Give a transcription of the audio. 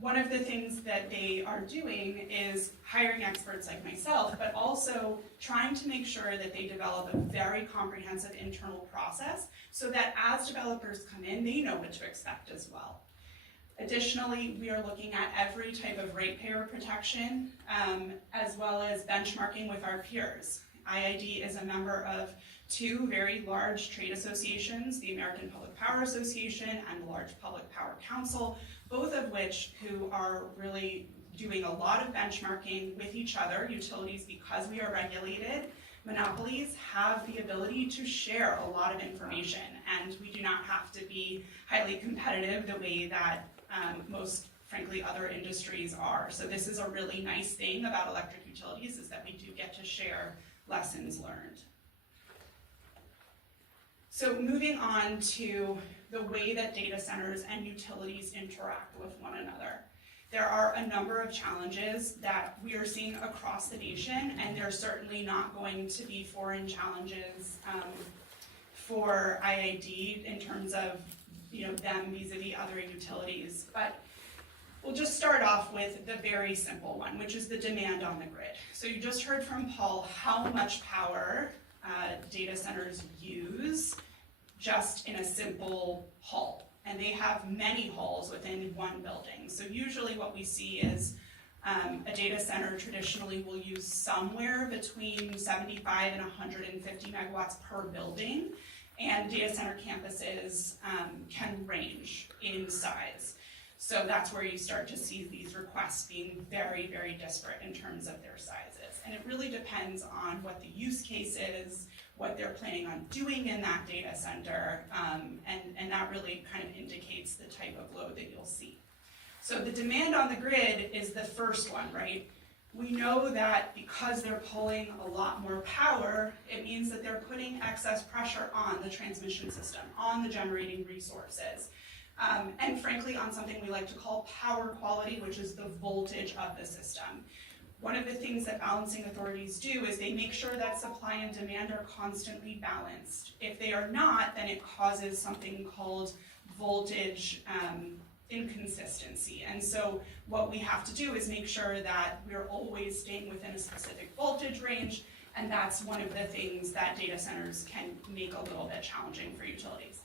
one of the things that they are doing is hiring experts like myself, but also trying to make sure that they develop a very comprehensive internal process so that as developers come in, they know what to expect as well. Additionally, we are looking at every type of ratepayer protection, as well as benchmarking with our peers. IID is a member of two very large trade associations, the American Public Power Association and the Large Public Power Council, both of which who are really doing a lot of benchmarking with each other. Utilities, because we are regulated, monopolies have the ability to share a lot of information, and we do not have to be highly competitive the way that most, frankly, other industries are. So this is a really nice thing about electric utilities, is that we do get to share lessons learned. So moving on to the way that data centers and utilities interact with one another. There are a number of challenges that we are seeing across the nation, and they're certainly not going to be foreign challenges for IID in terms of them vis-a-vis other utilities. But we'll just start off with the very simple one, which is the demand on the grid. So you just heard from Paul how much power data centers use just in a simple hall. And they have many halls within one building. So usually what we see is a data center traditionally will use somewhere between 75 and 150 megawatts per building. And data center campuses can range in size. So that's where you start to see these requests being very, very disparate in terms of their sizes. And it really depends on what the use case is, what they're planning on doing in that data center, and that really kind of indicates the type of load that you'll see. So the demand on the grid is the first one, right? We know that because they're pulling a lot more power, it means that they're putting excess pressure on the transmission system, on the generating resources, and frankly on something we like to call power quality, which is the voltage of the system. One of the things that balancing authorities do is they make sure that supply and demand are constantly balanced. If they are not, then it causes something called voltage inconsistency. And so what we have to do is make sure that we're always staying within a specific voltage range, and that's one of the things that data centers can make a little bit challenging for utilities.